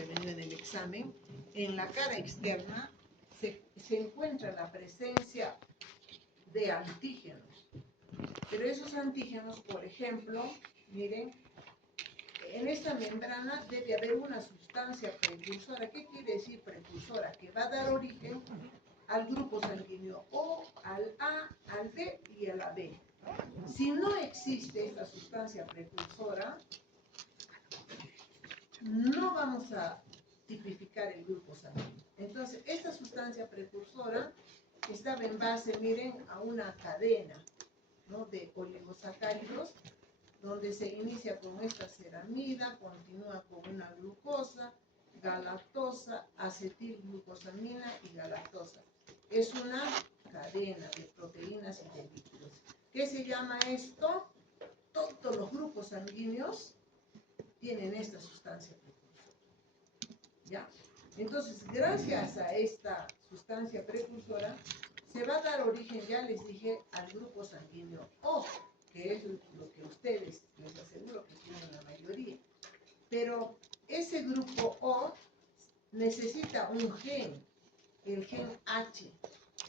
que ha venido en el examen, en la cara externa se encuentra la presencia de antígenos. Pero esos antígenos, por ejemplo, miren, en esta membrana debe haber una sustancia precursora. ¿Qué quiere decir precursora? Que va a dar origen al grupo sanguíneo O, al A, al B y a la B. Si no existe esta sustancia precursora, no vamos a tipificar el grupo sanguíneo. Entonces, esta sustancia precursora estaba en base, miren, a una cadena, ¿no?, de oligosacáridos, donde se inicia con esta ceramida, continúa con una glucosa, galactosa, acetilglucosamina y galactosa. Es una cadena de proteínas y de lípidos. ¿Qué se llama esto? Todos los grupos sanguíneos tienen esta sustancia precursora. ¿Ya? Entonces, gracias a esta sustancia precursora, se va a dar origen, ya les dije, al grupo sanguíneo O, que es lo que ustedes, les aseguro que tienen la mayoría. Pero ese grupo O necesita un gen, el gen H,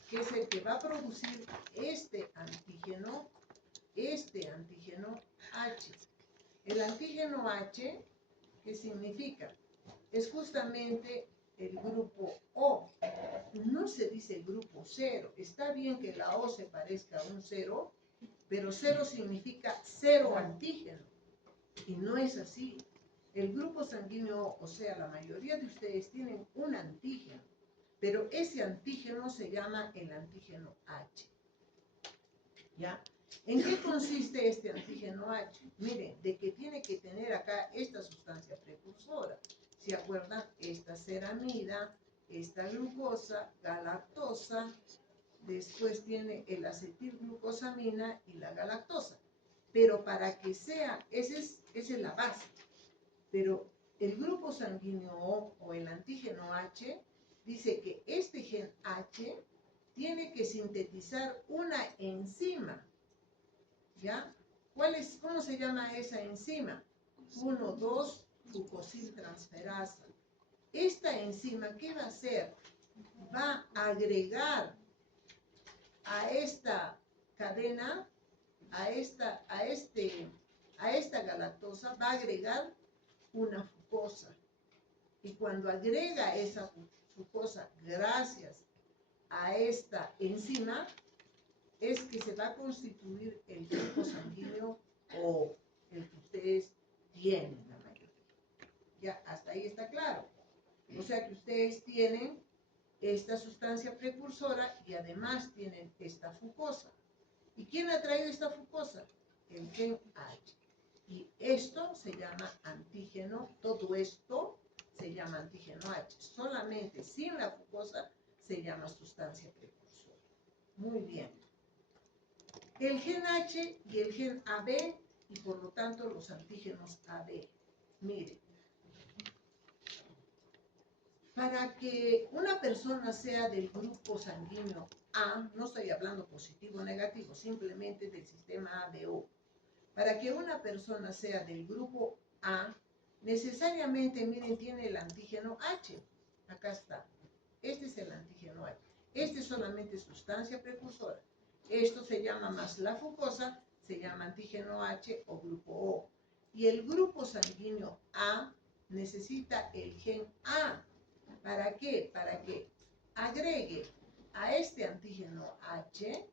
que es el que va a producir este antígeno H. El antígeno H, ¿qué significa? Es justamente el grupo O. No se dice grupo 0. Está bien que la O se parezca a un 0, pero 0 significa 0 antígeno. Y no es así. El grupo sanguíneo, o sea, la mayoría de ustedes tienen un antígeno, pero ese antígeno se llama el antígeno H. ¿Ya? ¿En qué consiste este antígeno H? Miren, de que tiene que tener acá esta sustancia precursora. ¿Se acuerdan? Esta ceramida, esta glucosa, galactosa, después tiene el acetilglucosamina y la galactosa. Pero para que sea, esa es la base. Pero el grupo sanguíneo o el antígeno H dice que este gen H tiene que sintetizar una enzima. ¿Ya? ¿Cómo se llama esa enzima? 1,2-fucosiltransferasa. Esta enzima, ¿qué va a hacer? Va a agregar a esta cadena, a esta galactosa, va a agregar una fucosa. Y cuando agrega esa fucosa, gracias a esta enzima, es que se va a constituir el grupo sanguíneo O, el que ustedes tienen, la mayoría. Ya, hasta ahí está claro. O sea que ustedes tienen esta sustancia precursora y además tienen esta fucosa. ¿Y quién ha traído esta fucosa? El gen H. Y esto se llama antígeno, todo esto se llama antígeno H. Solamente sin la fucosa se llama sustancia precursora. Muy bien. El gen H y el gen AB, y por lo tanto los antígenos AB. Miren, para que una persona sea del grupo sanguíneo A, no estoy hablando positivo o negativo, simplemente del sistema ABO. Para que una persona sea del grupo A, necesariamente, miren, tiene el antígeno H. Acá está. Este es el antígeno H. Este es solamente sustancia precursora. Esto se llama más la fucosa, se llama antígeno H o grupo O. Y el grupo sanguíneo A necesita el gen A. ¿Para qué? Para que agregue a este antígeno H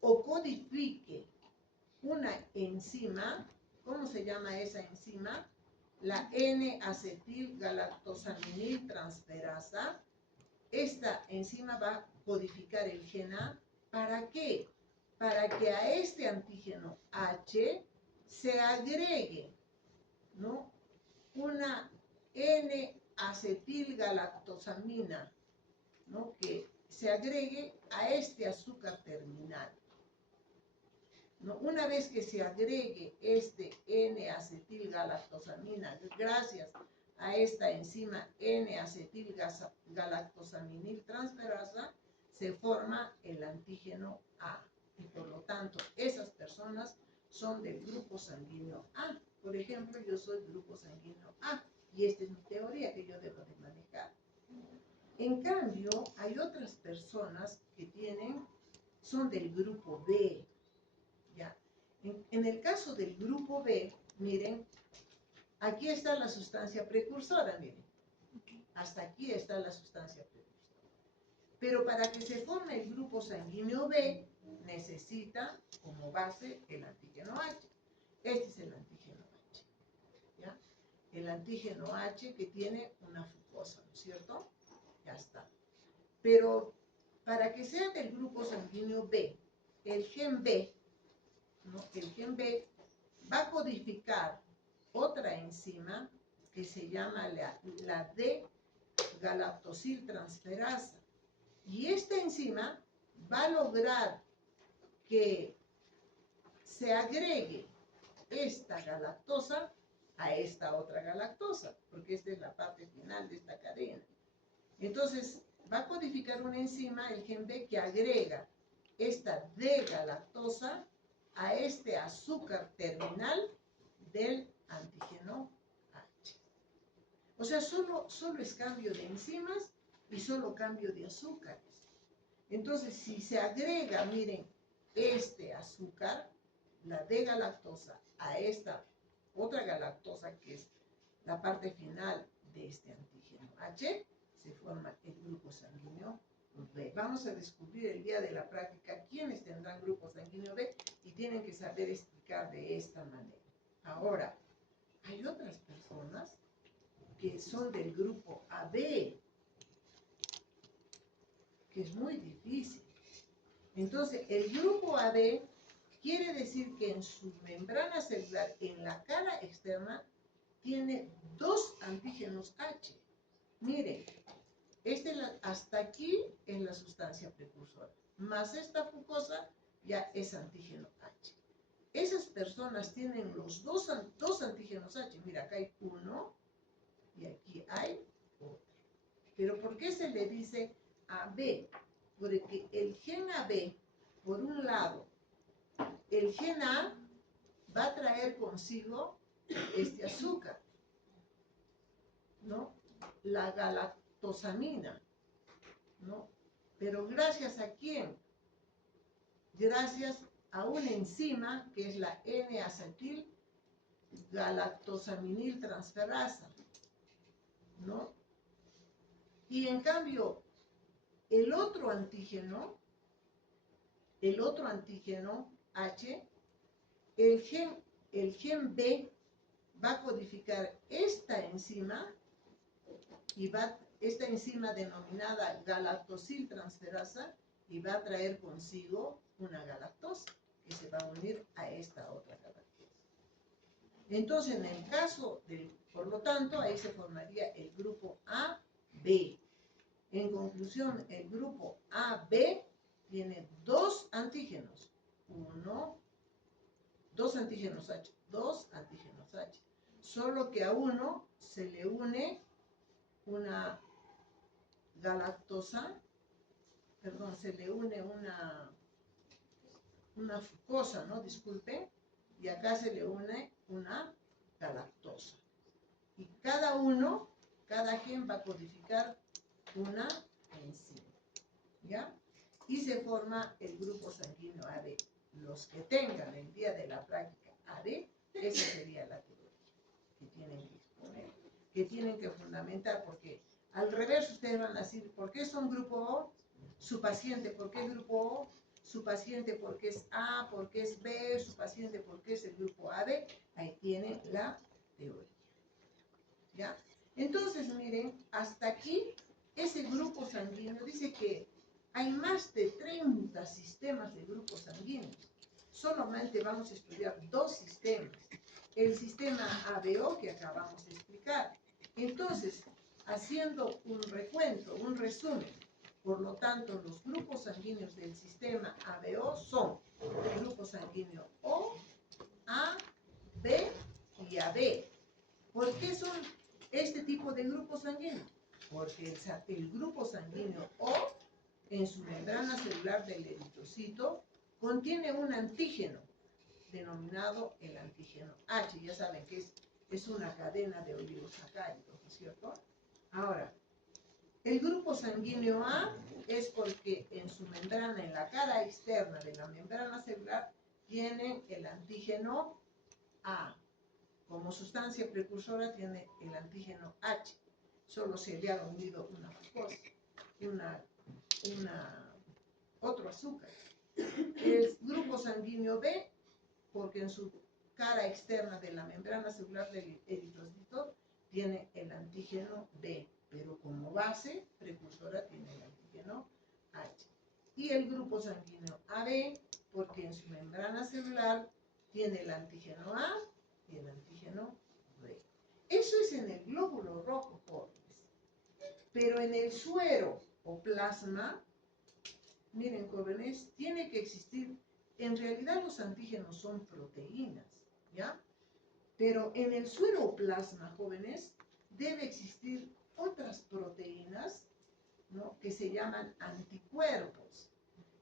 o codifique una enzima. ¿Cómo se llama esa enzima? La N-acetilgalactosaminiltransferasa. Esta enzima va a codificar el gen A. ¿Para qué? Para que a este antígeno H se agregue, ¿no?, una N-acetilgalactosamina, ¿no?, que se agregue a este azúcar terminal. ¿No? Una vez que se agregue este N-acetilgalactosamina, gracias a esta enzima N-acetilgalactosaminiltransferasa, se forma el antígeno A. Y por lo tanto, esas personas son del grupo sanguíneo A. Por ejemplo, yo soy grupo sanguíneo A. Y esta es mi teoría que yo debo de manejar. En cambio, hay otras personas que son del grupo B, ¿ya? En el caso del grupo B, miren, aquí está la sustancia precursora, miren. Hasta aquí está la sustancia precursora. Pero para que se forme el grupo sanguíneo B, necesita como base el antígeno H. Este es el antígeno H, ¿ya? El antígeno H que tiene una fucosa, ¿no es cierto? Ya está. Pero para que sea del grupo sanguíneo B, el gen B, ¿no? El gen B va a codificar otra enzima que se llama la D-galactosiltransferasa. Y esta enzima va a lograr que se agregue esta galactosa a esta otra galactosa, porque esta es la parte final de esta cadena. Entonces, va a codificar una enzima, el gen B, que agrega esta D-galactosa a este azúcar terminal del antígeno H. O sea, solo es cambio de enzimas y solo cambio de azúcares. Entonces, si se agrega, miren, este azúcar, la D-galactosa, a esta otra galactosa, que es la parte final de este antígeno H, se forma el grupo sanguíneo B. Vamos a descubrir el día de la práctica quiénes tendrán grupo sanguíneo B y tienen que saber explicar de esta manera. Ahora, hay otras personas que son del grupo AB, que es muy difícil. Entonces, el grupo AB quiere decir que en su membrana celular, en la cara externa, tiene dos antígenos H. Miren, hasta aquí es la sustancia precursora, más esta fucosa ya es antígeno H. Esas personas tienen los dos antígenos H. Mira, acá hay uno y aquí hay otro. Pero ¿por qué se le dice AB? Porque el gen AB, por un lado, el gen A va a traer consigo este azúcar, ¿no? La galactosamina, ¿no? Pero ¿gracias a quién? Gracias a una enzima que es la N-acetil galactosaminiltransferasa, ¿no? Y en cambio, el otro antígeno H, el gen B va a codificar esta enzima y esta enzima denominada galactosiltransferasa y va a traer consigo una galactosa que se va a unir a esta otra galactosa. Entonces, en el caso por lo tanto, ahí se formaría el grupo AB. En conclusión, el grupo AB tiene dos antígenos. Dos antígenos H. Solo que a uno se le une una galactosa, perdón, se le une una fucosa, ¿no? Disculpen. Y acá se le une una galactosa. Y cada gen va a codificar una enzima, ¿ya? Y se forma el grupo sanguíneo AB. Los que tengan el día de la práctica AB, esa sería la teoría que tienen que exponer, que tienen que fundamentar, porque al revés ustedes van a decir, ¿por qué son grupo O? Su paciente, ¿por qué grupo O? Su paciente, ¿por qué es A? ¿Por qué es B? Su paciente, ¿por qué es el grupo AB? Ahí tienen la teoría, ¿ya? Entonces, miren, hasta aquí, ese grupo sanguíneo dice que hay más de 30 sistemas de grupos sanguíneos. Solamente vamos a estudiar dos sistemas. El sistema ABO que acabamos de explicar. Entonces, haciendo un recuento, un resumen, por lo tanto, los grupos sanguíneos del sistema ABO son el grupo sanguíneo O, A, B y AB. ¿Por qué son este tipo de grupos sanguíneos? Porque el grupo sanguíneo O, en su membrana celular del eritrocito, contiene un antígeno denominado el antígeno H. Ya saben que es es una cadena de oligosacáridos, ¿no es cierto? Ahora, el grupo sanguíneo A es porque en su membrana, en la cara externa de la membrana celular, tienen el antígeno A. Como sustancia precursora tiene el antígeno H. Solo se le ha unido una fructosa, otro azúcar. El grupo sanguíneo B, porque en su cara externa de la membrana celular del eritrocito tiene el antígeno B, pero como base precursora tiene el antígeno H. Y el grupo sanguíneo AB, porque en su membrana celular tiene el antígeno A y el antígeno B. Eso es en el glóbulo rojo, jóvenes. Pero en el suero o plasma, miren, jóvenes, tiene que existir, en realidad los antígenos son proteínas, ¿ya? Pero en el suero o plasma, jóvenes, debe existir otras proteínas, ¿no?, que se llaman anticuerpos,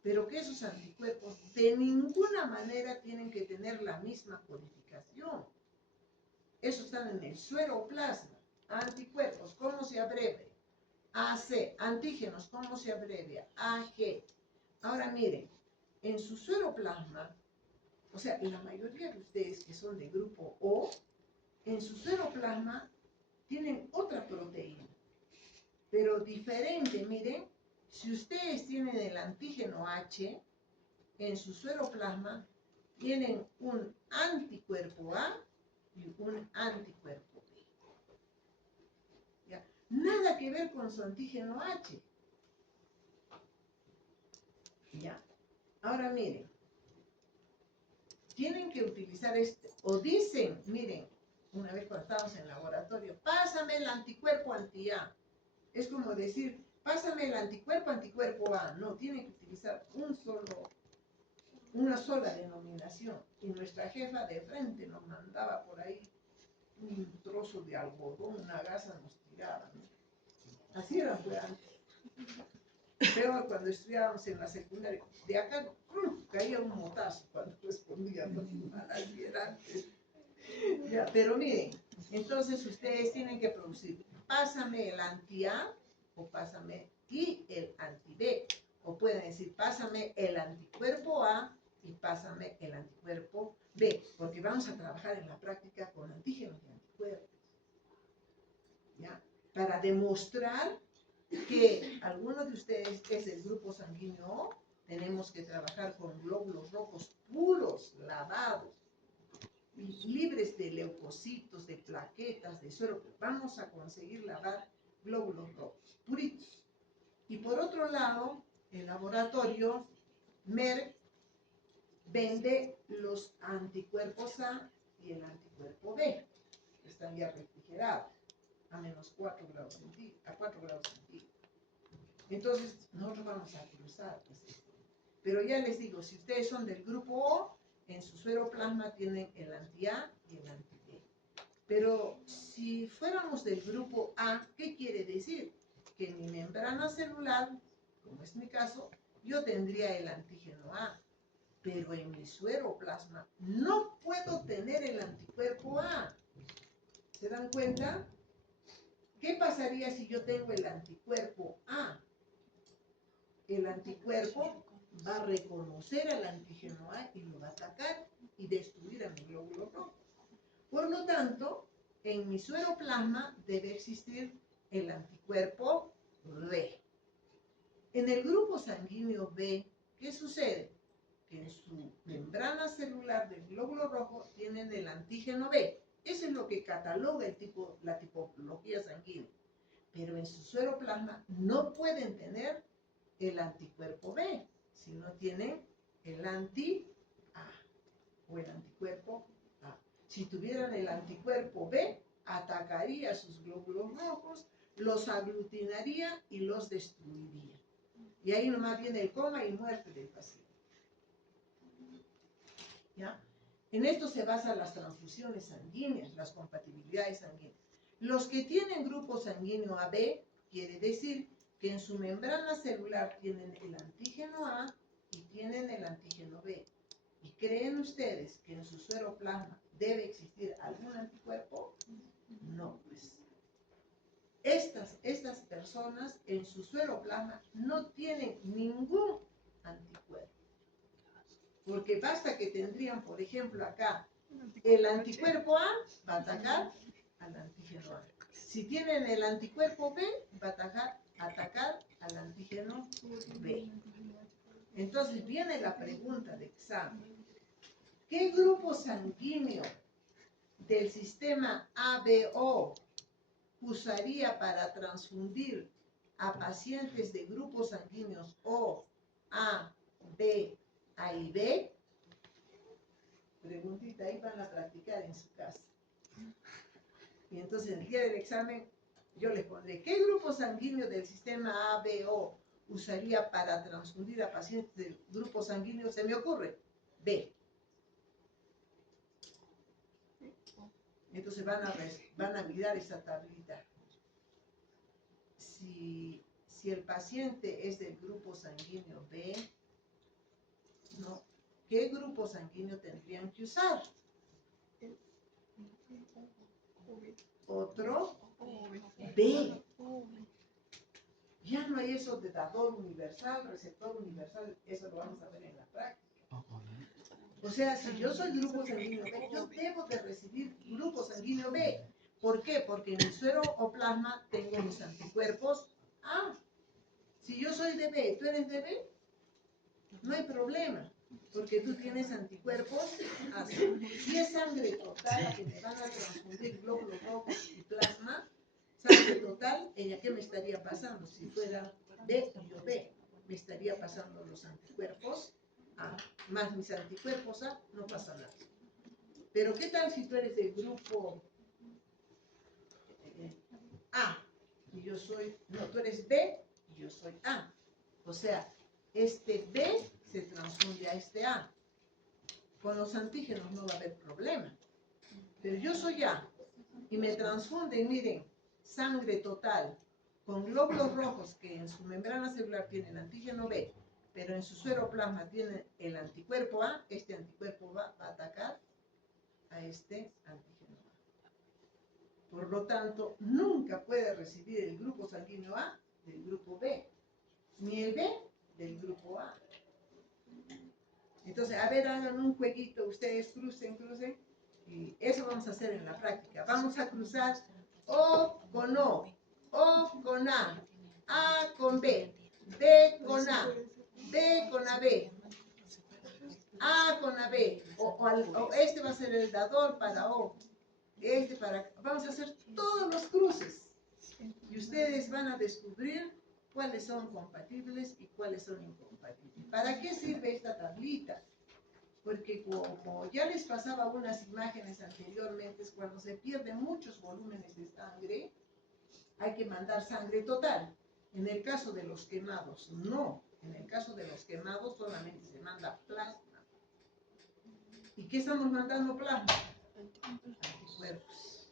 pero que esos anticuerpos de ninguna manera tienen que tener la misma codificación. Esos están en el suero o plasma. Anticuerpos, ¿cómo se abrevia? AC. Antígenos, ¿cómo se abrevia? AG. Ahora miren, en su suero plasma, o sea, la mayoría de ustedes que son de grupo O, en su suero plasma tienen otra proteína, pero diferente. Miren, si ustedes tienen el antígeno H, en su suero plasma tienen un anticuerpo A y un anticuerpo B. ¿Ya? Nada que ver con su antígeno H. ¿Ya? Ahora miren, tienen que utilizar o dicen, miren, una vez cuando estábamos en el laboratorio, pásame el anticuerpo anti-A. Es como decir, pásame el anticuerpo A. No, tienen que utilizar una sola denominación. Y nuestra jefa de frente nos mandaba por ahí un trozo de algodón, una gasa nos tiraba, ¿no? Así era fue antes. Peor cuando estudiábamos en la secundaria. De acá caía un motazo cuando respondíamos. Así era antes. Ya, pero miren, entonces ustedes tienen que producir, pásame el anti-A o pásame y el anti-B. O pueden decir, pásame el anticuerpo A y pásame el anticuerpo B, porque vamos a trabajar en la práctica con antígenos y anticuerpos. ¿Ya? Para demostrar que alguno de ustedes es el grupo sanguíneo, tenemos que trabajar con glóbulos rojos puros, lavados, libres de leucocitos, de plaquetas, de suero. Vamos a conseguir lavar glóbulos rojos, puritos. Y por otro lado, el laboratorio Merck vende los anticuerpos A y el anticuerpo B, que están ya refrigerados a menos 4 grados centígrados, a 4 grados centígrados. Entonces, nosotros vamos a cruzar, pues, pero ya les digo, si ustedes son del grupo O, en su suero plasma tienen el anti-A y el anti-B. Pero si fuéramos del grupo A, ¿qué quiere decir? Que en mi membrana celular, como es mi caso, yo tendría el antígeno A, pero en mi suero plasma no puedo tener el anticuerpo A. ¿Se dan cuenta? ¿Qué pasaría si yo tengo el anticuerpo A? El anticuerpo va a reconocer al antígeno A y lo va a atacar y destruir a mi glóbulo rojo. Por lo tanto, en mi suero plasma debe existir el anticuerpo B. En el grupo sanguíneo B, ¿qué sucede? Que en su membrana celular del glóbulo rojo tienen el antígeno B. Eso es lo que cataloga la tipología sanguínea. Pero en su suero plasma no pueden tener el anticuerpo B, si no tienen el anti-A o el anticuerpo A. Si tuvieran el anticuerpo B, atacaría sus glóbulos rojos, los aglutinaría y los destruiría. Y ahí nomás viene el coma y muerte del paciente. ¿Ya? En esto se basan las transfusiones sanguíneas, las compatibilidades sanguíneas. Los que tienen grupo sanguíneo AB, quiere decir que en su membrana celular tienen el antígeno A y tienen el antígeno B. ¿Y creen ustedes que en su suero plasma ¿Debe existir algún anticuerpo? No, pues. Estas personas en su suero plasma no tienen ningún anticuerpo. Porque basta que tendrían, por ejemplo, acá, el anticuerpo A va a atacar al antígeno A. Si tienen el anticuerpo B, va a atacar al antígeno B. Entonces viene la pregunta de examen. ¿Qué grupo sanguíneo del sistema ABO usaría para transfundir a pacientes de grupos sanguíneos O, A, B, A y B? Preguntita, ahí van a practicar en su casa. Y entonces el día del examen yo les pondré, ¿qué grupo sanguíneo del sistema ABO usaría para transfundir a pacientes de grupos sanguíneos? Se me ocurre, B. Entonces van a mirar esa tablita. Si el paciente es del grupo sanguíneo B, ¿no? ¿Qué grupo sanguíneo tendrían que usar? Otro B. Ya no hay eso de dador universal, receptor universal, eso lo vamos a ver en la práctica. O sea, si yo soy grupo sanguíneo B, yo debo de recibir grupo sanguíneo B. ¿Por qué? Porque en mi suero o plasma tengo mis anticuerpos A. Si yo soy de B, ¿tú eres de B? No hay problema, porque tú tienes anticuerpos A. Si es sangre total la que me van a transfundir glóbulos rojos y plasma, sangre total, ¿ella qué me estaría pasando? Si fuera B y yo B, me estaría pasando los anticuerpos A, más mis anticuerpos A, no pasa nada. Pero ¿qué tal si tú eres del grupo A y yo soy, no, tú eres B y yo soy A? O sea, este B se transfunde a este A. Con los antígenos no va a haber problema. Pero yo soy A y me transfunden, miren, sangre total con glóbulos rojos que en su membrana celular tienen antígeno B, pero en su suero plasma tienen el anticuerpo A, este anticuerpo va a atacar a este antígeno A. Por lo tanto, nunca puede recibir el grupo sanguíneo A del grupo B, ni el B del grupo A. Entonces, a ver, hagan un jueguito, ustedes crucen, y eso vamos a hacer en la práctica. Vamos a cruzar O con O con A con B, B con A, B con AB, A con AB, o este va a ser el dador para O, este para... Vamos a hacer todos los cruces y ustedes van a descubrir cuáles son compatibles y cuáles son incompatibles. ¿Para qué sirve esta tablita? Porque como ya les pasaba unas imágenes anteriormente, es cuando se pierden muchos volúmenes de sangre, hay que mandar sangre total. En el caso de los quemados, no. En el caso de los quemados solamente se manda plasma. ¿Y qué estamos mandando plasma? Anticuerpos.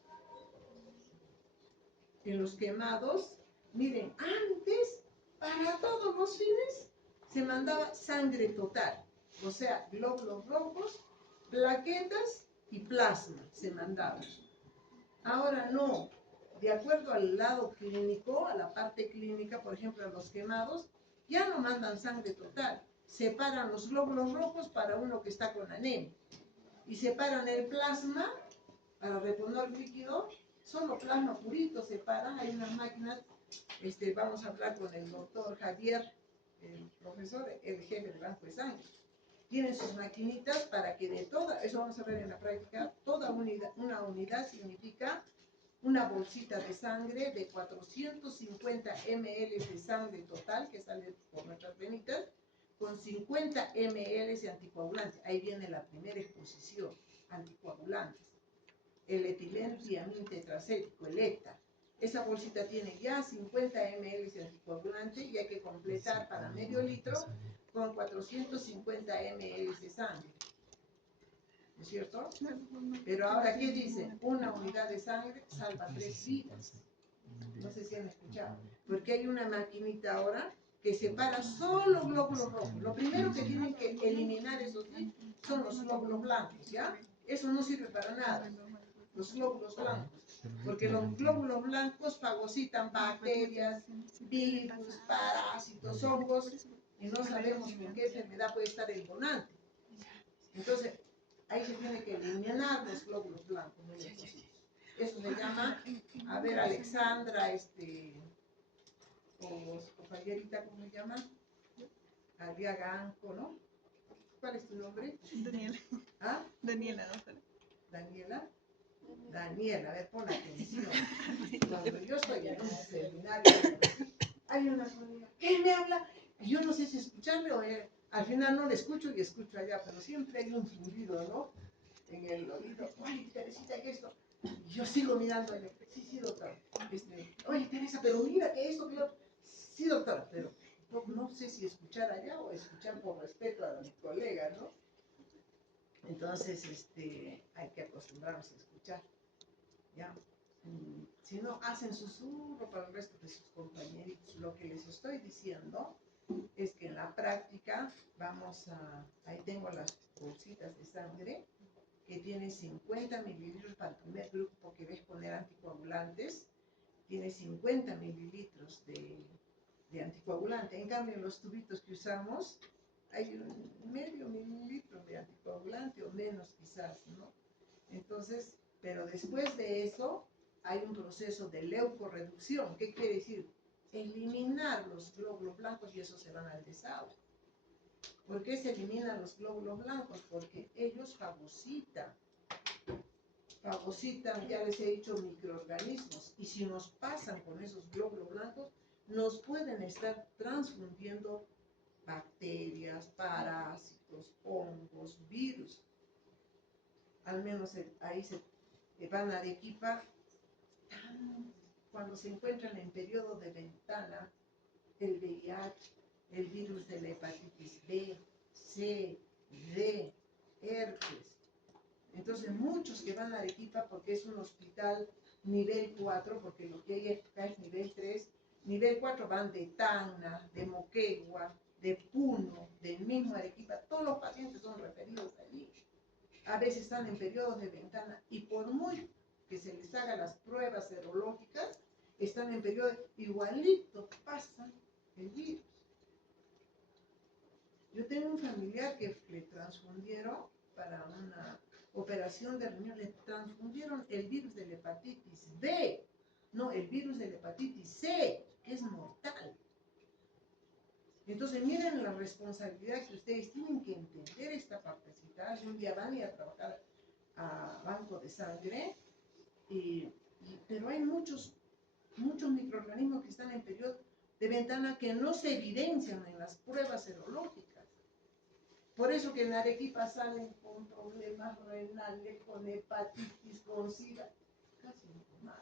En los quemados, miren, antes, para todos los fines, se mandaba sangre total. O sea, glóbulos rojos, plaquetas y plasma se mandaban. Ahora no. De acuerdo al lado clínico, a la parte clínica, por ejemplo, a los quemados, ya no mandan sangre total. Separan los glóbulos rojos para uno que está con anemia. Y separan el plasma para reponer líquido, solo plasma purito separan. Hay unas máquinas, vamos a hablar con el doctor Javier, el profesor, el jefe del banco de sangre. Tienen sus maquinitas para que de toda, eso vamos a ver en la práctica, toda una unidad significa una bolsita de sangre de 450 ml de sangre total que sale por nuestras venitas, con 50 ml de anticoagulantes. Ahí viene la primera exposición, anticoagulantes. El etilendiamín tetracético, el ETA. Esa bolsita tiene ya 50 ml de anticoagulante y hay que completar para medio litro con 450 ml de sangre. ¿No es cierto? Pero ahora, ¿qué dicen? Una unidad de sangre salva 3 vidas. No sé si han escuchado. Porque hay una maquinita ahora que separa solo glóbulos rojos. Lo primero que tienen que eliminar esos son los glóbulos blancos, ¿ya? Eso no sirve para nada, los glóbulos blancos, porque los glóbulos blancos fagocitan bacterias, virus, parásitos, hongos, y no sabemos con qué enfermedad puede estar el donante. Entonces, ahí se tiene que eliminar los glóbulos blancos, ¿no? Eso se llama, a ver, Alexandra, o Fallerita, ¿cómo se llama? Aliaganco, ¿no? ¿Cuál es tu nombre? Daniela. ¿Ah? Daniela, doctora. ¿Daniela? Daniela, a ver, pon atención. Cuando yo estoy en un seminario, hay una colega, ¿qué me habla? Y yo no sé si escucharle o al final no le escucho y escucho allá, pero siempre hay un zumbido, ¿no? En el oído. Oye, Teresita, ¿qué es esto? Y yo sigo mirando allá. Sí, doctora. Oye, Teresa, pero mira que esto, que lo... Sí, doctora, pero no sé si escuchar allá o escuchar por respeto a mi colega, ¿no? Entonces, hay que acostumbrarnos a escuchar, ¿ya? Si no, hacen susurro para el resto de sus compañeritos. Lo que les estoy diciendo es que en la práctica ahí tengo las bolsitas de sangre que tienen 50 mililitros para el primer grupo que ves poner anticoagulantes, tiene 50 mililitros de anticoagulante. En cambio, en los tubitos que usamos hay medio mililitro de anticoagulante o menos quizás, ¿no? Entonces, pero después de eso hay un proceso de leucorreducción. ¿Qué quiere decir? Eliminar los glóbulos blancos y esos se van al desahogo. ¿Por qué se eliminan los glóbulos blancos? Porque ellos fagocitan, ya les he dicho, microorganismos, y si nos pasan con esos glóbulos blancos, nos pueden estar transfundiendo bacterias, parásitos, hongos, virus. Al menos ahí van a Arequipa, cuando se encuentran en periodo de ventana, el VIH, el virus de la hepatitis B, C, D, herpes. Entonces, muchos que van a Arequipa, porque es un hospital nivel 4, porque lo que hay acá es nivel 3, nivel 4 van de Tacna, de Moquegua, de Puno, del mismo Arequipa, todos los pacientes son referidos allí. A veces están en periodos de ventana y por muy que se les haga las pruebas serológicas, están en periodo igualito, pasan el virus. Yo tengo un familiar que le transfundieron para una operación de riñón, le transfundieron el virus de la hepatitis B, no, el virus de la hepatitis C, que es mortal. Entonces, miren la responsabilidad que ustedes tienen que entender esta partecita. Un día van a ir a trabajar a banco de sangre, pero hay muchos microorganismos que están en periodo de ventana que no se evidencian en las pruebas serológicas. Por eso que en Arequipa salen con problemas renales, con hepatitis, con SIDA, casi normal.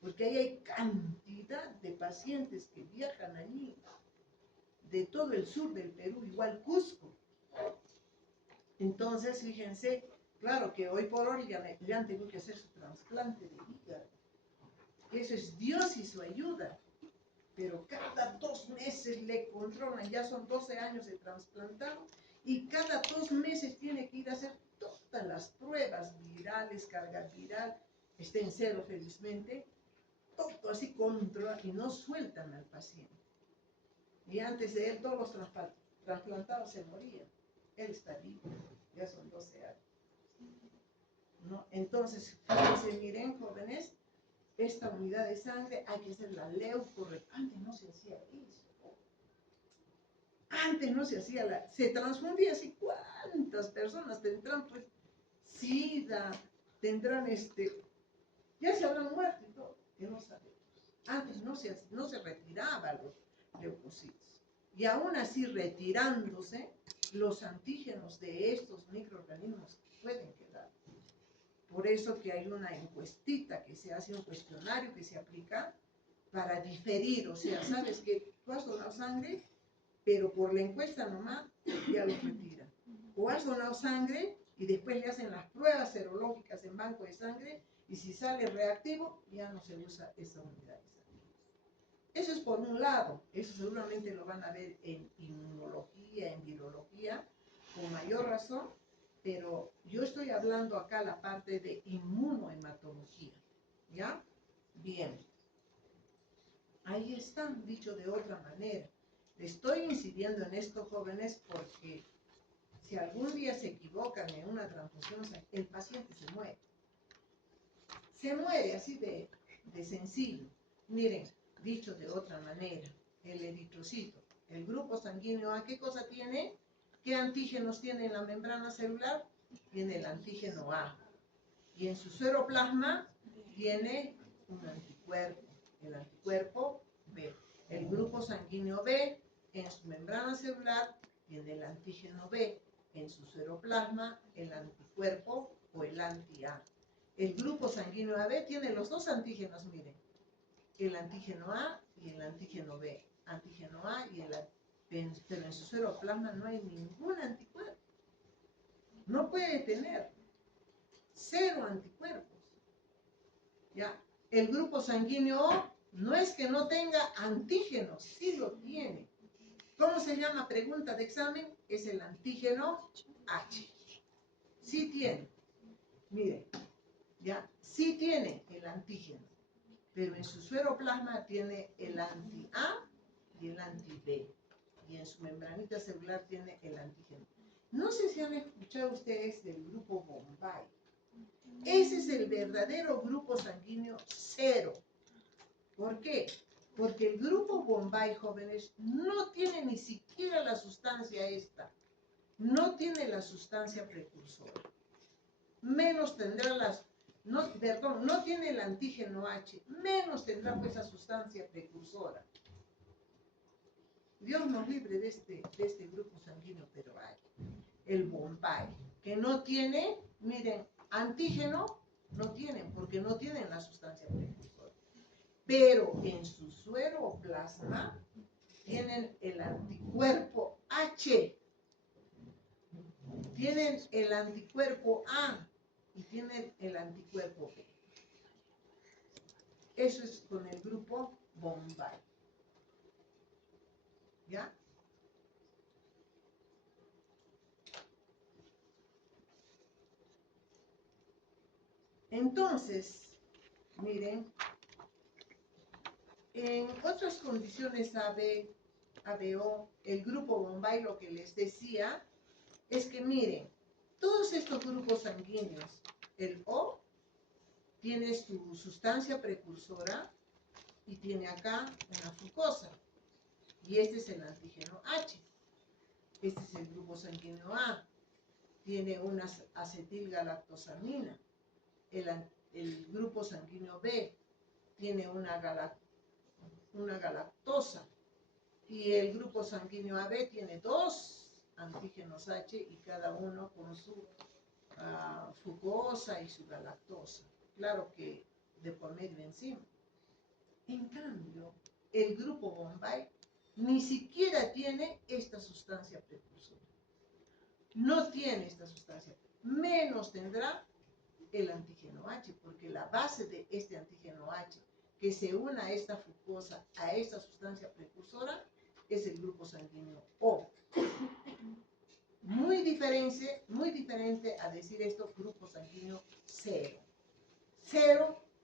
Porque ahí hay cantidad de pacientes que viajan allí, de todo el sur del Perú, igual Cusco. Entonces, fíjense, claro que hoy por hoy ya han tenido que hacer su trasplante de hígado. Eso es Dios y su ayuda. Pero cada 2 meses le controlan, ya son 12 años de trasplantado, y cada 2 meses tiene que ir a hacer todas las pruebas virales, carga viral, está en cero felizmente, todo así controla y no sueltan al paciente. Y antes de él todos los trasplantados se morían. Él está vivo, ya son 12 años. ¿No? Entonces, fíjense, miren, jóvenes, esta unidad de sangre hay que hacer la leucorreducción. Antes no se hacía eso. Antes no se hacía se transfundía así. ¿Cuántas personas tendrán pues SIDA? Tendrán ya se habrán muerto y todo, que no sabemos. Antes no se retiraban los leucocitos. Y aún así retirándose, los antígenos de estos microorganismos pueden quedar. Por eso que hay una encuestita que se hace, un cuestionario que se aplica para diferir. O sea, sabes que tú has donado sangre, pero por la encuesta nomás ya lo retiran. O has donado sangre y después le hacen las pruebas serológicas en banco de sangre y si sale reactivo, ya no se usa esa unidad de sangre. Eso es por un lado. Eso seguramente lo van a ver en inmunología, en virología, con mayor razón. pero yo estoy hablando acá la parte de inmunohematología, ¿ya? Bien. Ahí está, dicho de otra manera. Estoy incidiendo en esto, jóvenes, porque si algún día se equivocan en una transfusión, el paciente se muere. Se muere así de sencillo. Miren, dicho de otra manera, el eritrocito, el grupo sanguíneo A, ¿qué cosa tiene? ¿Qué antígenos tiene en la membrana celular? Tiene el antígeno A. Y en su seroplasma tiene un anticuerpo, el anticuerpo B. El grupo sanguíneo B, en su membrana celular, tiene el antígeno B. En su seroplasma, el anticuerpo o el anti-A. El grupo sanguíneo AB tiene los dos antígenos, miren, el antígeno A y el antígeno B. Antígeno A y el pero en su seroplasma no hay ningún anticuerpo. No puede tener 0 anticuerpos. ¿Ya? El grupo sanguíneo O no es que no tenga antígenos, sí lo tiene. ¿Cómo se llama? Pregunta de examen. Es el antígeno H. Sí tiene. Miren, ya, sí tiene el antígeno, pero en su seroplasma tiene el anti-A y el anti-B. Y en su membranita celular tiene el antígeno. No sé si han escuchado ustedes del grupo Bombay. Ese es el verdadero grupo sanguíneo 0. ¿Por qué? Porque el grupo Bombay, jóvenes, no tiene ni siquiera la sustancia esta. No tiene la sustancia precursora. Menos tendrá no tiene el antígeno H, menos tendrá pues esa sustancia precursora. Dios nos libre de este grupo sanguíneo, pero hay el Bombay, que no tiene, miren, antígeno, no tienen, porque no tienen la sustancia precursora. Pero en su sueroplasma tienen el anticuerpo H, tienen el anticuerpo A y tienen el anticuerpo B. Eso es con el grupo Bombay. ¿Ya? Entonces, miren, en otras condiciones AB, ABO, el grupo Bombay, lo que les decía es que miren, todos estos grupos sanguíneos, el O tiene su sustancia precursora y tiene acá una fructosa. Y este es el antígeno H. Este es el grupo sanguíneo A. Tiene una acetilgalactosamina. El grupo sanguíneo B tiene una galactosa. Y el grupo sanguíneo AB tiene 2 antígenos H y cada uno con su fructosa y su galactosa. Claro que de por medio enzima. En cambio, el grupo Bombay ni siquiera tiene esta sustancia precursora. No tiene esta sustancia, menos tendrá el antígeno H, porque la base de este antígeno H que se una a esta fructosa, a esta sustancia precursora, es el grupo sanguíneo O. Muy diferente a decir esto, grupo sanguíneo 0.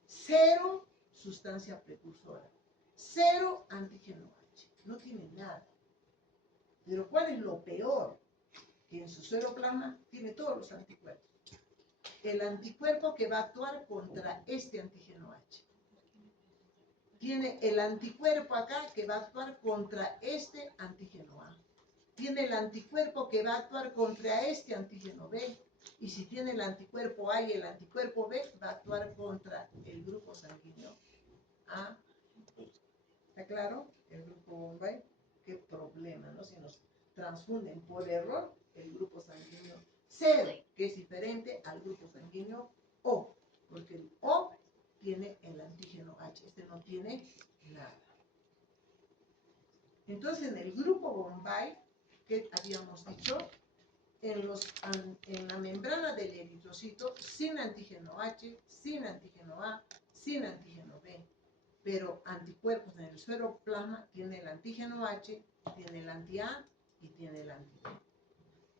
0 sustancia precursora. 0 antígeno H. No tiene nada. Pero ¿cuál es lo peor? Que en su seroplasma tiene todos los anticuerpos. El anticuerpo que va a actuar contra este antígeno H. Tiene el anticuerpo acá que va a actuar contra este antígeno A. Tiene el anticuerpo que va a actuar contra este antígeno B. Y si tiene el anticuerpo A y el anticuerpo B, va a actuar contra el grupo sanguíneo A. ¿Está claro? El grupo Bombay. Qué problema, ¿no? Si nos transfunden por error el grupo sanguíneo 0, que es diferente al grupo sanguíneo O. Porque el O tiene el antígeno H. Este no tiene nada. Entonces, en el grupo Bombay, que habíamos dicho, en la membrana del eritrocito, sin antígeno H, sin antígeno A, sin antígeno B. Pero anticuerpos en el seroplasma tiene el antígeno H, tiene el anti-A y tiene el anti-B.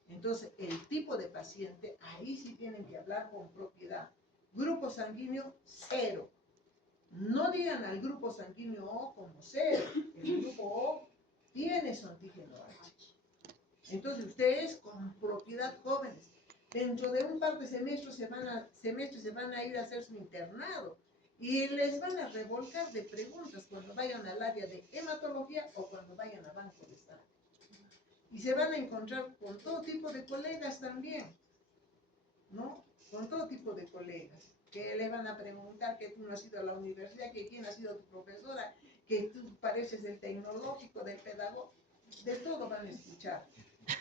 Entonces, el tipo de paciente, ahí sí tienen que hablar con propiedad. Grupo sanguíneo, 0. No digan al grupo sanguíneo O como 0. El grupo O tiene su antígeno H. Entonces, ustedes con propiedad, jóvenes, dentro de un par de semestres se van a ir a hacer su internado y les van a revolcar de preguntas cuando vayan al área de hematología o cuando vayan a banco de sangre. Y se van a encontrar con todo tipo de colegas también, ¿no? Con todo tipo de colegas, que le van a preguntar que tú no has ido a la universidad, que quién ha sido tu profesora, que tú pareces el tecnológico, del pedagogo, de todo van a escuchar,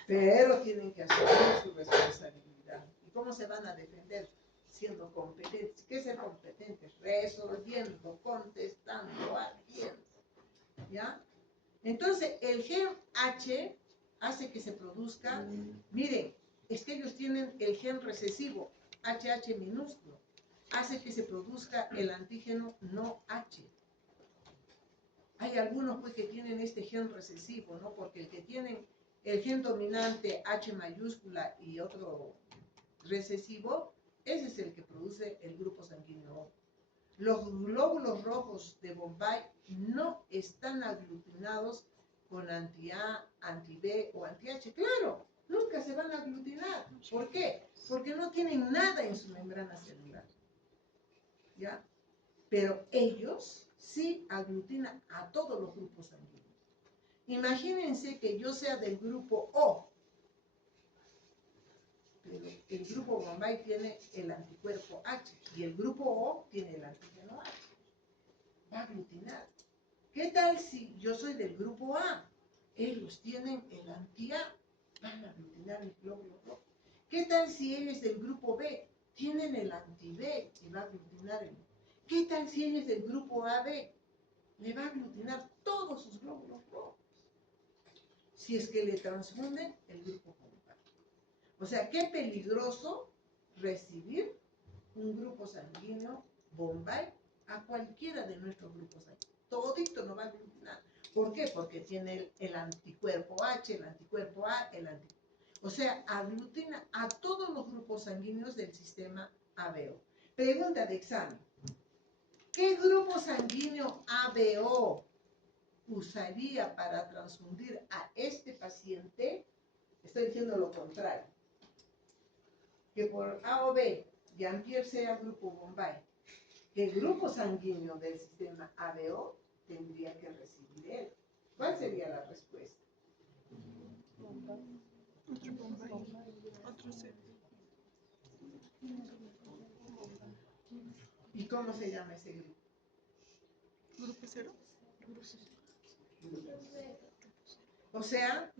pero tienen que asumir su responsabilidad. ¿Y cómo se van a defender? Siendo competentes. ¿Qué es ser competentes? Resolviendo, contestando, haciendo, ¿ya? Entonces, el gen H hace que se produzca, miren, es que ellos tienen el gen recesivo, HH minúsculo, hace que se produzca el antígeno no H. Hay algunos pues que tienen este gen recesivo, ¿no? Porque el que tienen el gen dominante H mayúscula y otro recesivo, ese es el que produce el grupo sanguíneo. Los glóbulos rojos de Bombay no están aglutinados con anti-A, anti-B o anti-H. Claro, nunca se van a aglutinar. ¿Por qué? Porque no tienen nada en su membrana celular. ¿Ya? Pero ellos sí aglutinan a todos los grupos sanguíneos. Imagínense que yo sea del grupo O, pero el grupo Bombay tiene el anticuerpo H y el grupo O tiene el antígeno H. Va a aglutinar. ¿Qué tal si yo soy del grupo A? Ellos tienen el anti-A, van a aglutinar el glóbulo rojo. ¿Qué tal si ellos del grupo B tienen el anti-B y va a aglutinar el? ¿Qué tal si ellos del grupo AB le va a aglutinar todos sus glóbulos rojos? Si es que le transfunden el grupo Bombay. O sea, qué peligroso recibir un grupo sanguíneo Bombay a cualquiera de nuestros grupos sanguíneos. Todito no va a aglutinar. ¿Por qué? Porque tiene el anticuerpo H, el anticuerpo A, o sea, aglutina a todos los grupos sanguíneos del sistema ABO. Pregunta de examen. ¿Qué grupo sanguíneo ABO usaría para transfundir a este paciente? Estoy diciendo lo contrario. Que por A o B, Jean-Pierre sea grupo Bombay. ¿Qué grupo sanguíneo del sistema ABO tendría que recibir él? ¿Cuál sería la respuesta? Otro Bombay. Otro cero. ¿Y cómo se llama ese grupo? Grupo cero. O sea,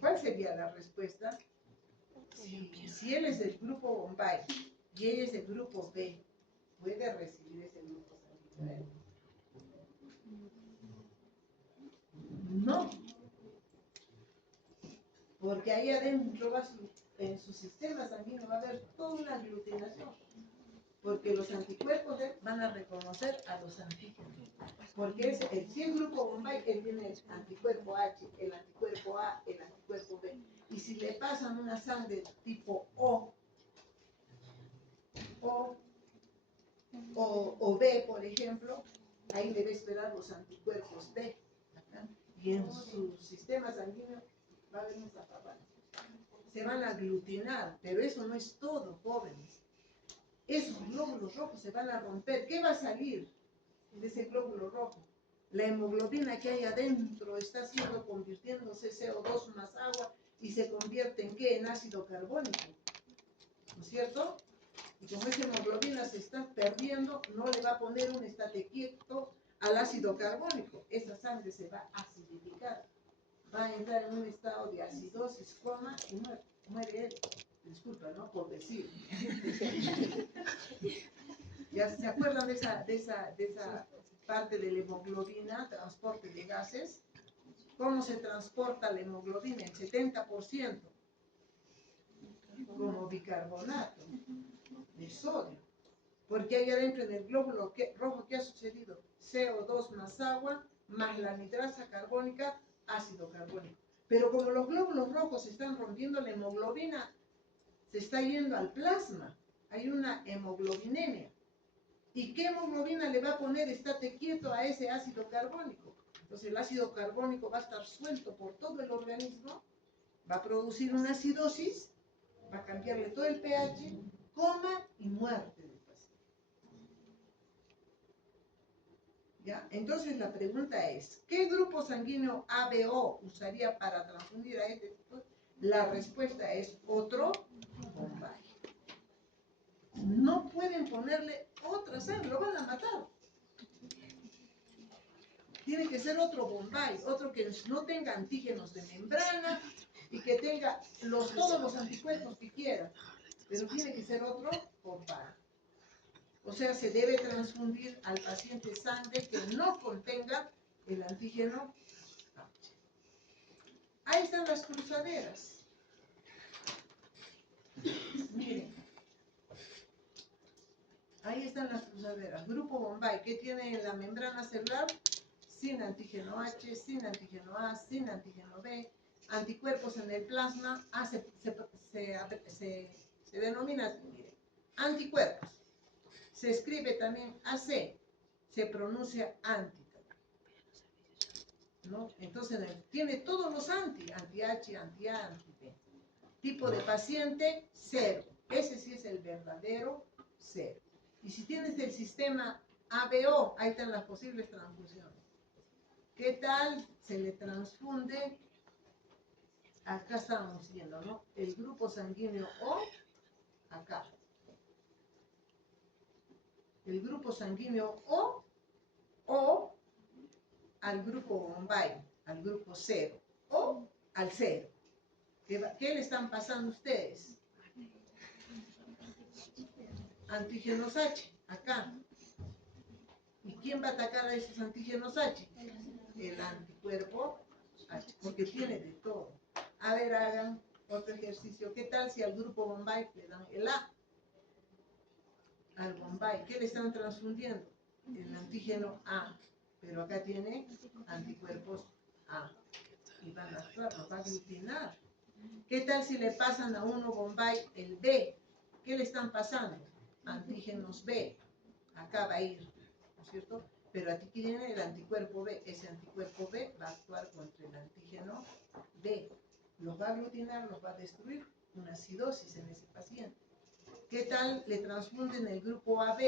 ¿cuál sería la respuesta? Si él es del grupo Bombay y ella es del grupo B, ¿puede recibir ese grupo sanguíneo? No. Porque ahí adentro en su sistema sanguíneo va a haber toda una aglutinación. Porque los anticuerpos van a reconocer a los antígenos. Porque si el grupo Bombay, él tiene el anticuerpo H, el anticuerpo A, el anticuerpo B. Y si le pasan una sangre tipo O B, por ejemplo, ahí debe esperar los anticuerpos B. ¿Verdad? Y en su sistema sanguíneo va a haber una zapapana. Se van a aglutinar, pero eso no es todo, jóvenes. Esos glóbulos rojos se van a romper. ¿Qué va a salir de ese glóbulo rojo? La hemoglobina que hay adentro está convirtiéndose CO2 más agua y se convierte en ¿qué? En ácido carbónico. ¿No es cierto? Y como esa hemoglobina se está perdiendo, no le va a poner un estate quieto al ácido carbónico. Esa sangre se va a acidificar. Va a entrar en un estado de acidosis, coma y muere él. Disculpa, ¿no? Por decir. ¿Ya se acuerdan de esa parte de la hemoglobina, transporte de gases? ¿Cómo se transporta la hemoglobina? El 70% como bicarbonato de sodio. Porque ahí adentro en el glóbulo rojo, ¿qué ha sucedido? CO2 más agua, más la nitrasa carbónica, ácido carbónico. Pero como los glóbulos rojos se están rompiendo, la hemoglobina se está yendo al plasma. Hay una hemoglobinemia. ¿Y qué hemoglobina le va a poner estate quieto a ese ácido carbónico? Entonces el ácido carbónico va a estar suelto por todo el organismo, va a producir una acidosis, va a cambiarle todo el pH, coma y muerte del paciente. ¿Ya? Entonces la pregunta es, ¿qué grupo sanguíneo ABO usaría para transfundir a este tipo? La respuesta es otro Bombay. No pueden ponerle otra sangre, lo van a matar. Tiene que ser otro Bombay, otro que no tenga antígenos de membrana y que tenga todos los anticuerpos que quiera. Pero tiene que ser otro Bombay. O sea, se debe transfundir al paciente sangre que no contenga el antígeno H. Ahí están las cruzaderas. Miren. Ahí están las cruzaderas. Grupo Bombay, que tiene en la membrana celular sin antígeno H, sin antígeno A, sin antígeno B, anticuerpos en el plasma. Se denomina así, miren, anticuerpos. Se escribe también AC, se pronuncia anti, ¿no? Entonces tiene todos los anti-H, anti-A, anti-B. Tipo de paciente, 0. Ese sí es el verdadero 0. Y si tienes el sistema ABO, ahí están las posibles transfusiones. ¿Qué tal se le transfunde? Acá estábamos viendo, ¿no? El grupo sanguíneo O, acá. El grupo sanguíneo O al grupo Bombay, al grupo 0, O al 0. ¿Qué le están pasando ustedes? Antígenos H, acá. ¿Y quién va a atacar a esos antígenos H? El anticuerpo H, porque tiene de todo. A ver, hagan otro ejercicio. ¿Qué tal si al grupo Bombay le dan el A? Al Bombay, ¿qué le están transfundiendo? El antígeno A, pero acá tiene anticuerpos A. Y van a actuar, nos va a aglutinar. ¿Qué tal si le pasan a uno Bombay el B? ¿Qué le están pasando? Antígenos B. Acá va a ir, ¿no es cierto? Pero aquí tiene el anticuerpo B. Ese anticuerpo B va a actuar contra el antígeno B. Los va a aglutinar, los va a destruir. Una acidosis en ese paciente. ¿Qué tal le transfunden el grupo AB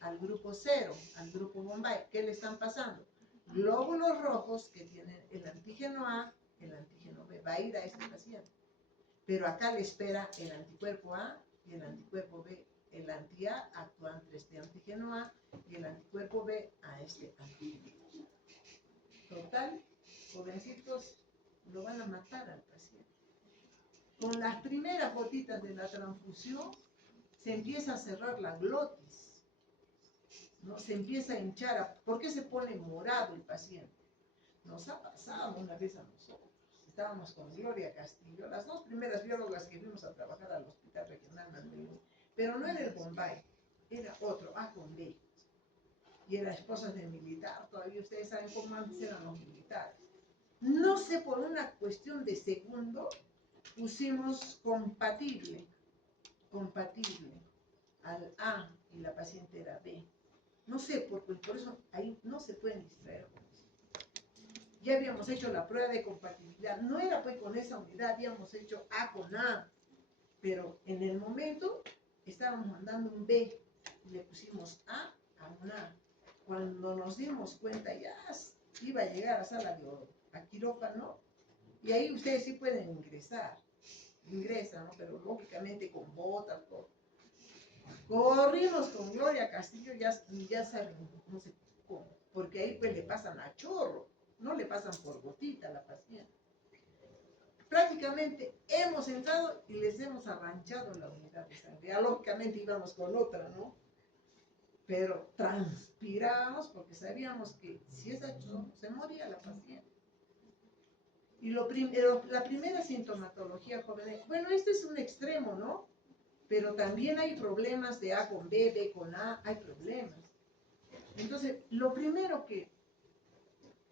al grupo 0, al grupo Bombay? ¿Qué le están pasando? Glóbulos rojos que tienen el antígeno A, el antígeno B. Va a ir a este paciente. Pero acá le espera el anticuerpo A y el anticuerpo B. El anti-A actúa entre este antígeno A y el anticuerpo B a este antígeno. Total, jovencitos, lo van a matar al paciente. Con las primeras gotitas de la transfusión, se empieza a cerrar la glotis, ¿no? Se empieza a hinchar. ¿Por qué se pone morado el paciente? Nos ha pasado una vez a nosotros. Estábamos con Gloria Castillo, las dos primeras biólogas que fuimos a trabajar al Hospital Regional Mandel, pero no era el Bombay, era otro, A con B. Y era esposa de militar, todavía ustedes saben cómo antes eran los militares. No sé, por una cuestión de segundo, pusimos compatible al A y la paciente era B. No sé, por eso ahí no se pueden distraer con eso. Ya habíamos hecho la prueba de compatibilidad, no era pues con esa unidad, habíamos hecho A con A, pero en el momento estábamos mandando un B y le pusimos A un A. Cuando nos dimos cuenta ya iba a llegar a sala a quirófano y ahí ustedes sí pueden ingresan, ¿no? Pero lógicamente con botas, todo. Corrimos con Gloria Castillo, ya saben, no sé cómo, porque ahí pues le pasan a chorro, no le pasan por gotita a la paciente. Prácticamente hemos entrado y les hemos arranchado la unidad de sangre. Ya lógicamente íbamos con otra, ¿no? Pero transpirábamos porque sabíamos que si es a chorro, se moría la paciente. Y la primera sintomatología, jóvenes, bueno, este es un extremo, ¿no? Pero también hay problemas de A con B, B con A, hay problemas. Entonces, lo primero que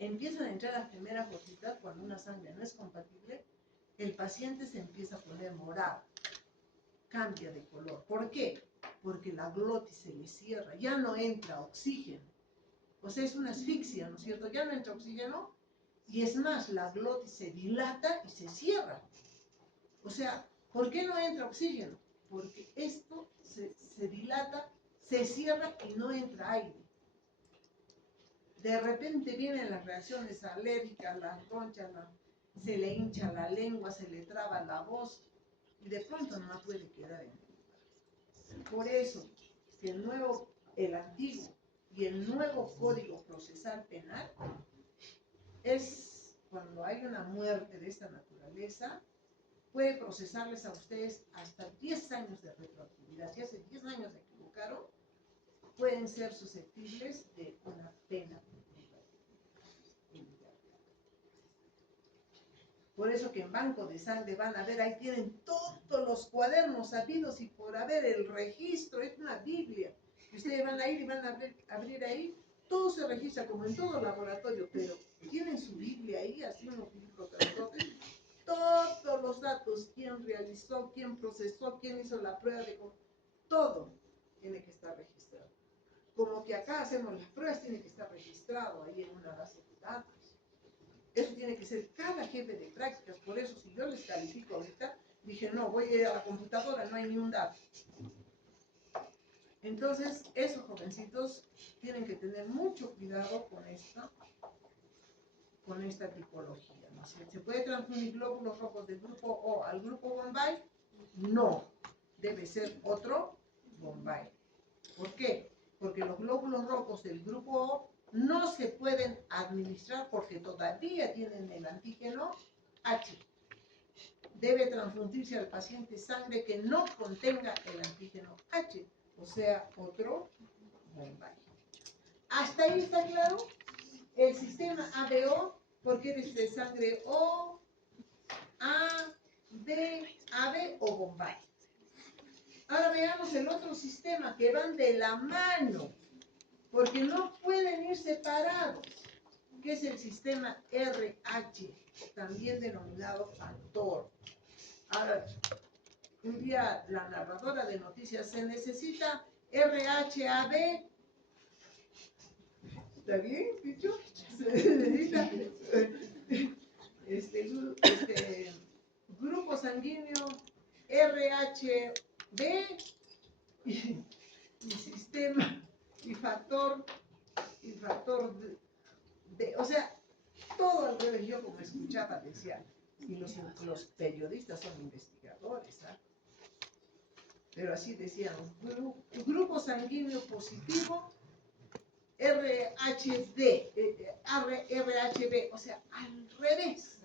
empiezan a entrar las primeras gotitas, cuando una sangre no es compatible, el paciente se empieza a poner morado, cambia de color. ¿Por qué? Porque la glotis se le cierra, ya no entra oxígeno. O sea, es una asfixia, ¿no es cierto? Ya no entra oxígeno y es más, la glotis se dilata y se cierra. O sea, ¿por qué no entra oxígeno? Porque esto se dilata, se cierra y no entra aire. De repente vienen las reacciones alérgicas, las ronchas, se le hincha la lengua, se le traba la voz y de pronto no puede quedar en el. Por eso, que el antiguo y el nuevo Código Procesal Penal es cuando hay una muerte de esta naturaleza, puede procesarles a ustedes hasta 10 años de retroactividad. Si hace 10 años se equivocaron, pueden ser susceptibles de una pena. Por eso que en Banco de Sangre van a ver, ahí tienen todos los cuadernos habidos y por haber el registro, es una Biblia. Y ustedes van a ir y van a abrir ahí, todo se registra como en todo laboratorio, pero tienen su Biblia ahí, así unos libros grandotes, todos los datos, quién realizó, quién procesó, quién hizo la prueba de todo tiene que estar registrado. Como que acá hacemos las pruebas, tiene que estar registrado ahí en una base de datos. Eso tiene que ser cada jefe de prácticas. Por eso, si yo les califico ahorita, dije, no, voy a ir a la computadora, no hay ni un dato. Entonces, esos jovencitos tienen que tener mucho cuidado con esta tipología, ¿no? ¿Se puede transfundir glóbulos rojos del grupo O al grupo Bombay? No, debe ser otro Bombay. ¿Por qué? Porque los glóbulos rojos del grupo O no se pueden administrar porque todavía tienen el antígeno H. Debe transfundirse al paciente sangre que no contenga el antígeno H, o sea, otro Bombay. ¿Hasta ahí está claro? El sistema ABO, porque eres de sangre O, A, B, AB o Bombay. Ahora veamos el otro sistema que van de la mano, porque no pueden ir separados, que es el sistema RH, también denominado factor. Ahora, un día la narradora de noticias, se necesita RHAB. ¿Está bien, dicho? Se necesita grupo sanguíneo RHB y sistema y factor de, o sea, todo al revés. Yo como escuchaba decía, y los periodistas son investigadores, ¿ah? Pero así decían, grupo sanguíneo positivo RHD, RHB, o sea, al revés.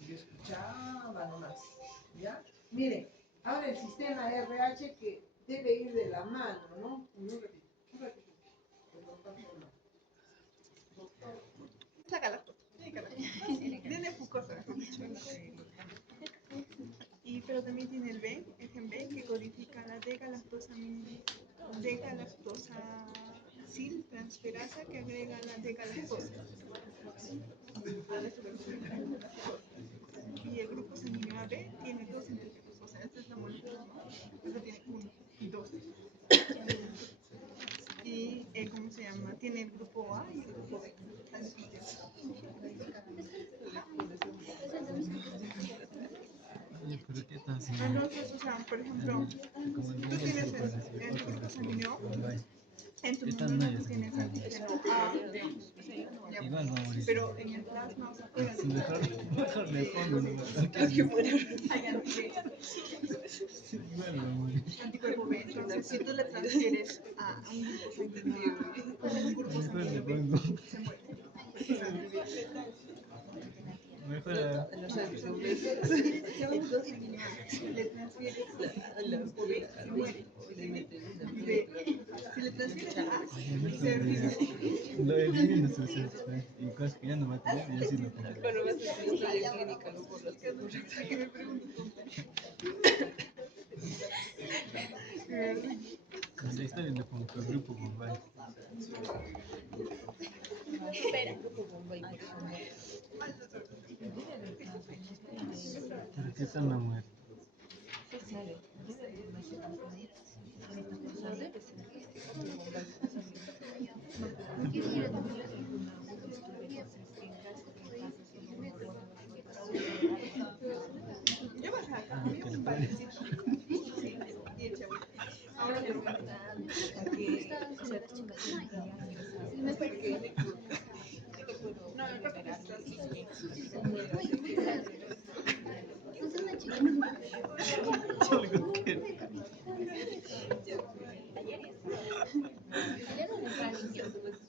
Yo escuchaba nomás, ¿ya? Miren, ahora el sistema RH que debe ir de la mano, ¿no? Un ratito. Sácala. Tiene fucosa. Pero también tiene el B, el gen B, que codifica la degalactosasil transferasa que agrega la degalactosa. Y el grupo sanguíneo AB tiene 2 integros, o sea, esta es la molécula, esta tiene 1 y 2. Y, ¿cómo se llama? Tiene el grupo A y el grupo B. Entonces, o sea, por ejemplo, tú tienes en tu grupo sanguíneo, en tu número tú tienes antígeno A, digamos, pero en el plasma, o sea, fuera del Mejor le pongo, hay anticuerpo B. Entonces, si tú le transfieres a un grupo sanguíneo, un grupo sanguíneo B, se muere. Mejor Le transfieres al grupo B, se muere. Si le transfieres a A, se revive. lo elimino y cosas que ya no va a tener y así lo pongo. Bueno, vas a hacer historia clínica, no por las que Me pregunto. En la historia le pongo el grupo Bombay. ¿Por qué están la muerte? Yo bajé acá, había un barecito. Y el chabón. Ahora me lo van a no, yo creo que estás.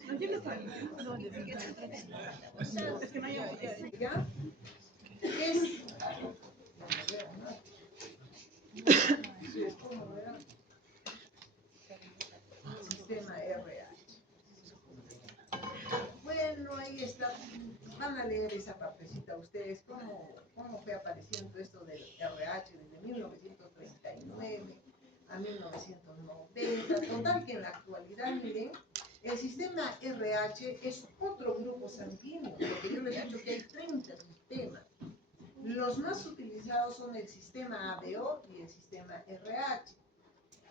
No tienes para es que no hay agua. ¿Ya? Es, ¿cómo era? Sistema RH. Bueno, ahí está. Van a leer esa partecita ustedes, cómo fue apareciendo esto del RH desde 1939 a 1990. Total que en la actualidad, miren, el sistema RH es otro grupo sanguíneo, porque yo les he dicho que hay 30 sistemas. Los más utilizados son el sistema ABO y el sistema RH.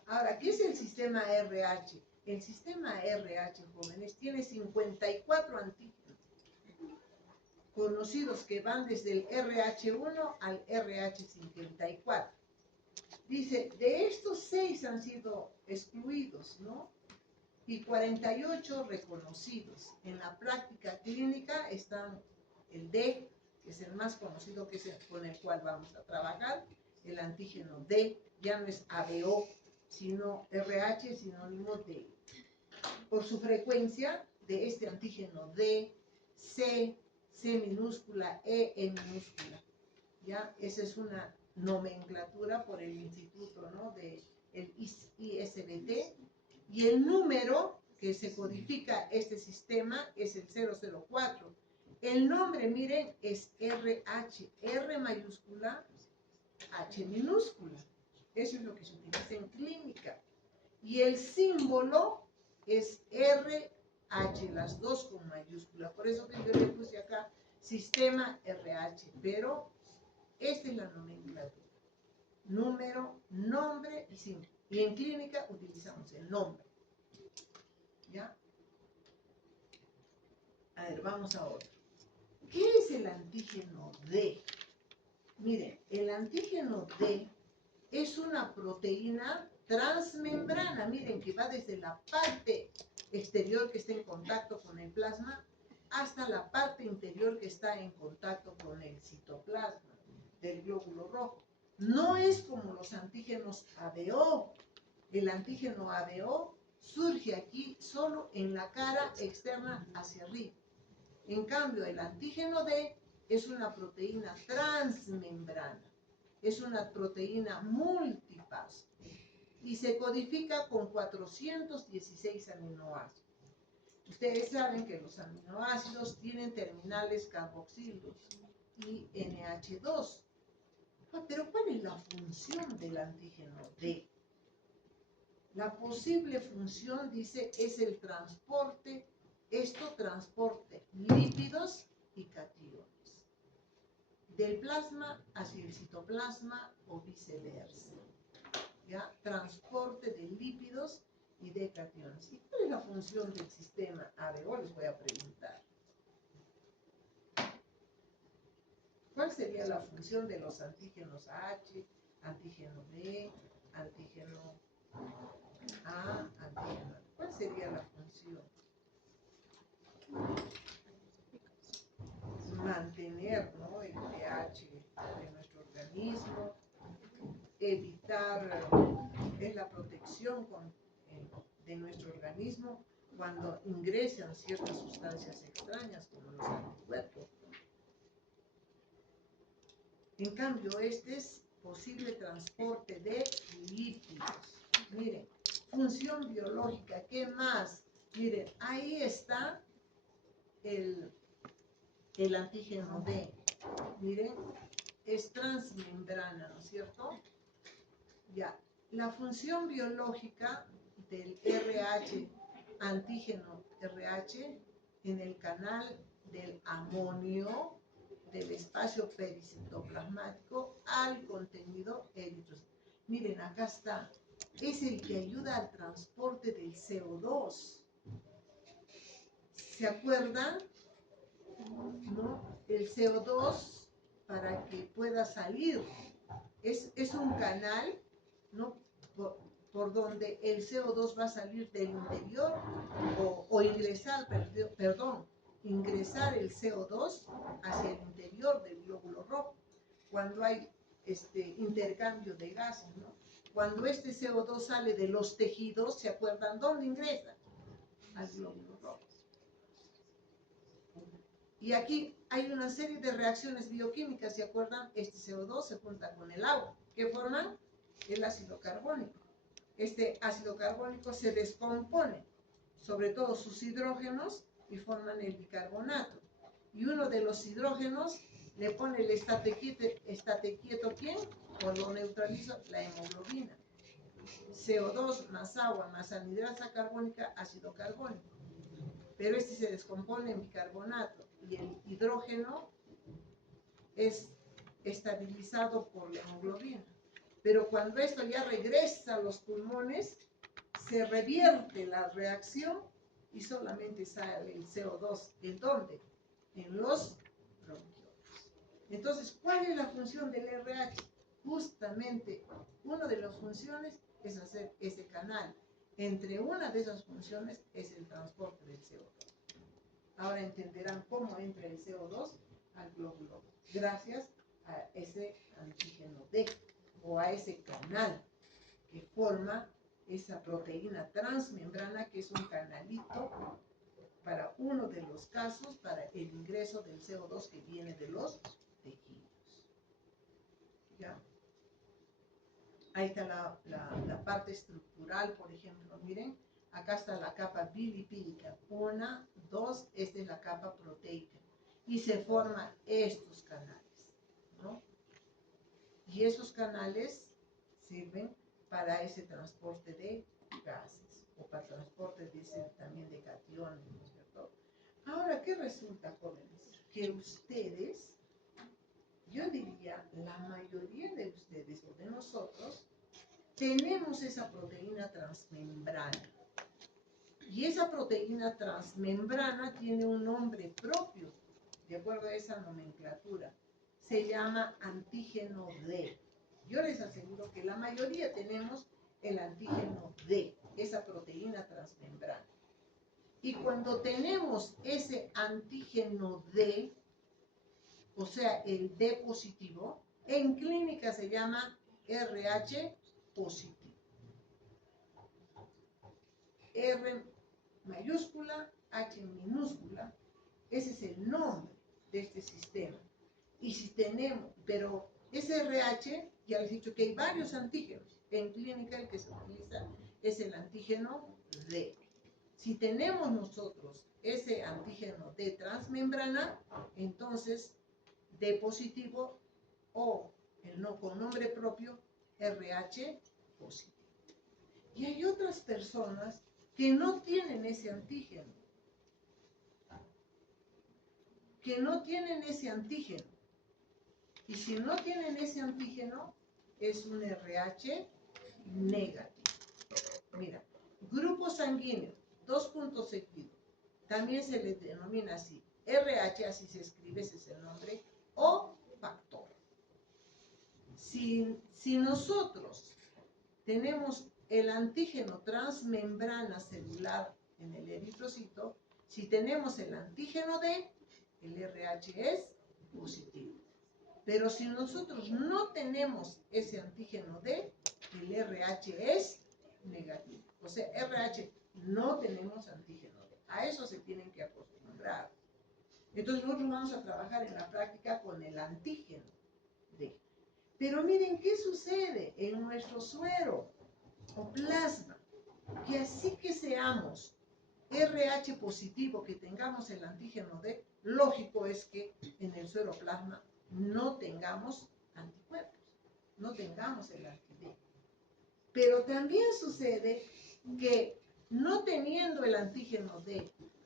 Ahora, ¿qué es el sistema RH? El sistema RH, jóvenes, tiene 54 antígenos conocidos que van desde el RH1 al RH54. Dice, de estos 6 han sido excluidos, ¿no? Y 48 reconocidos. En la práctica clínica están el D, que es el más conocido, que es el con el cual vamos a trabajar, el antígeno D, ya no es ABO, sino RH, sinónimo de. Por su frecuencia de este antígeno D, C, C minúscula, E minúscula. ¿Ya? Esa es una nomenclatura por el instituto, ¿no? De el ISBT. Y el número que se codifica este sistema es el 004. El nombre, miren, es RH, R mayúscula, H minúscula. Eso es lo que se utiliza en clínica. Y el símbolo es RH, las dos con mayúscula. Por eso que yo le puse acá sistema RH, pero esta es la nomenclatura. Número, nombre y símbolo. Y en clínica utilizamos el nombre. ¿Ya? A ver, vamos a otro. ¿Qué es el antígeno D? Miren, el antígeno D es una proteína transmembrana, miren, que va desde la parte exterior que está en contacto con el plasma hasta la parte interior que está en contacto con el citoplasma del glóbulo rojo. No es como los antígenos ABO. El antígeno ABO surge aquí solo en la cara externa hacia arriba. En cambio, el antígeno D es una proteína transmembrana. Es una proteína multipaso y se codifica con 416 aminoácidos. Ustedes saben que los aminoácidos tienen terminales carboxilos y NH2. Pero ¿cuál es la función del antígeno D? La posible función, dice, es el transporte, transporte lípidos y cationes del plasma hacia el citoplasma o viceversa. ¿Ya? Transporte de lípidos y de cationes. ¿Y cuál es la función del sistema ABO? Les voy a preguntar. ¿Cuál sería la función de los antígenos H, antígeno B, antígeno A, antígeno? ¿Cuál sería la función? Mantener, ¿no?, el pH de nuestro organismo, evitar, es la protección de nuestro organismo cuando ingresan ciertas sustancias extrañas como los anticuerpos. En cambio, este es posible transporte de lípidos. Miren, función biológica, ¿qué más? Miren, ahí está el antígeno D. Miren, es transmembrana, ¿no es cierto? Ya, la función biológica del RH, antígeno RH, en el canal del amonio del espacio pericitoplasmático al contenido eritrocito. Miren, acá está. Es el que ayuda al transporte del CO2. ¿Se acuerdan? ¿No? El CO2, para que pueda salir, es un canal, ¿no? Por donde el CO2 va a salir del interior o ingresar, ingresar el CO2 hacia el interior del glóbulo rojo, cuando hay intercambio de gases, ¿no? Cuando este CO2 sale de los tejidos, ¿se acuerdan dónde ingresa? Al glóbulo rojo. Y aquí hay una serie de reacciones bioquímicas, ¿se acuerdan? Este CO2 se junta con el agua. ¿Qué forman? El ácido carbónico. Este ácido carbónico se descompone, sobre todo sus hidrógenos, y forman el bicarbonato. Y uno de los hidrógenos le pone el estate quieto, ¿quién? O lo neutraliza, la hemoglobina. CO2 más agua más anhidrasa carbónica, ácido carbónico. Pero este se descompone en bicarbonato y el hidrógeno es estabilizado por la hemoglobina. Pero cuando esto ya regresa a los pulmones, se revierte la reacción y solamente sale el CO2. ¿En dónde? En los bronquioles. Entonces, ¿cuál es la función del RH? Justamente, una de las funciones es hacer ese canal. Entre una de esas funciones es el transporte del CO2. Ahora entenderán cómo entra el CO2 al glóbulo, gracias a ese antígeno D, o a ese canal que forma esa proteína transmembrana, que es un canalito para uno de los casos, para el ingreso del CO2 que viene de los tejidos. ¿Ya? Ahí está la parte estructural, por ejemplo, miren, acá está la capa bilipídica, 1, 2, esta es la capa proteica, y se forman estos canales, ¿no? Y esos canales sirven para ese transporte de gases, o para transporte también de cationes, ¿no es cierto? Ahora, ¿qué resulta, jóvenes? Que ustedes, yo diría, la mayoría de ustedes o de nosotros, tenemos esa proteína transmembrana. Y esa proteína transmembrana tiene un nombre propio, de acuerdo a esa nomenclatura. Se llama antígeno D. Yo les aseguro que la mayoría tenemos el antígeno D, esa proteína transmembrana. Y cuando tenemos ese antígeno D, o sea, el D positivo, en clínica se llama RH positivo. R mayúscula, H minúscula, ese es el nombre de este sistema. Y si tenemos, pero ese RH, ya les he dicho que hay varios antígenos. En clínica el que se utiliza es el antígeno D. Si tenemos nosotros ese antígeno D transmembrana, entonces D positivo o el no con nombre propio RH positivo. Y hay otras personas que no tienen ese antígeno. Y si no tienen ese antígeno, es un RH negativo. Mira, grupo sanguíneo, 2 puntos seguidos. También se le denomina así. RH, así se escribe, ese es el nombre, o factor. Si nosotros tenemos el antígeno transmembrana celular en el eritrocito, si tenemos el antígeno D, el RH es positivo. Pero si nosotros no tenemos ese antígeno D, el RH es negativo. O sea, RH no tenemos antígeno D. A eso se tienen que acostumbrar. Entonces nosotros vamos a trabajar en la práctica con el antígeno D. Pero miren qué sucede en nuestro suero o plasma, que así que seamos RH positivo, que tengamos el antígeno D, lógico es que en el suero plasma no tengamos anticuerpos, no tengamos el anti-D. Pero también sucede que no teniendo el antígeno D